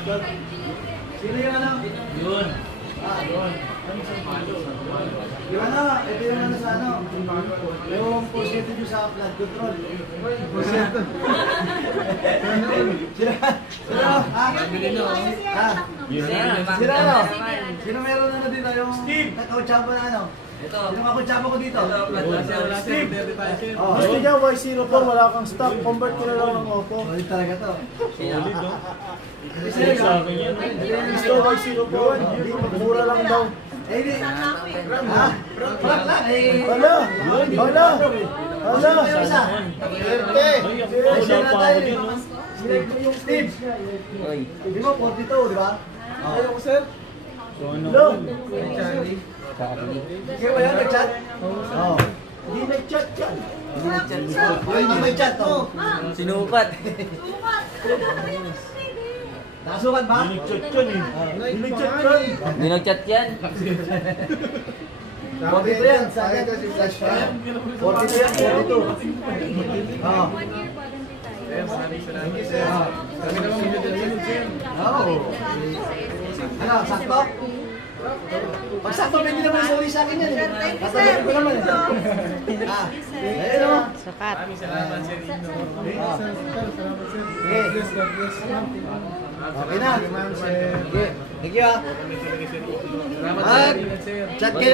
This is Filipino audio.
Sino yung ano? Yun. Yun. Yung ano, ito yung ano sa ano, yung porsyento nyo sa flood control. Porsyento. Sino? Sino ano? Sino meron ano dito yung kakautsapa na ano? Ito. Sino kakautsapa ko dito? Steve! Gusto niya Y0 po, wala kang stock, convert ko na lang ng Oppo. Solid talaga to. Solid, no? Sa akin yan. Gusto Y0 po, hindi mura lang daw. Eh, hindi. Ha? Prank lang. Eh, Hala! Hala! Hala! Yung isa. Ay, siya na tayo eh. Steve! Di ba 42, di ba? Ayaw ko, sir. Hello? Kaya ba yan nag-chat? Oo. Hindi nag-chat yan. Ay, hindi may chat, oh. Sinupat. Nakasukat ba? Hindi nag-chat yan eh. Hindi nag-chat yan. Hindi nag-chat yan. 42 yan. Sa akin kasi flash pa. 42 yan, 42. Oo. Oo. Ano, sakto? Pag sakto, pwede naman isuli sa akin yan eh. Tatagawin ko naman eh. Ayun o. Sakat. Salamat, sir. Okay na. Sige. Thank you ah. Chat kayo.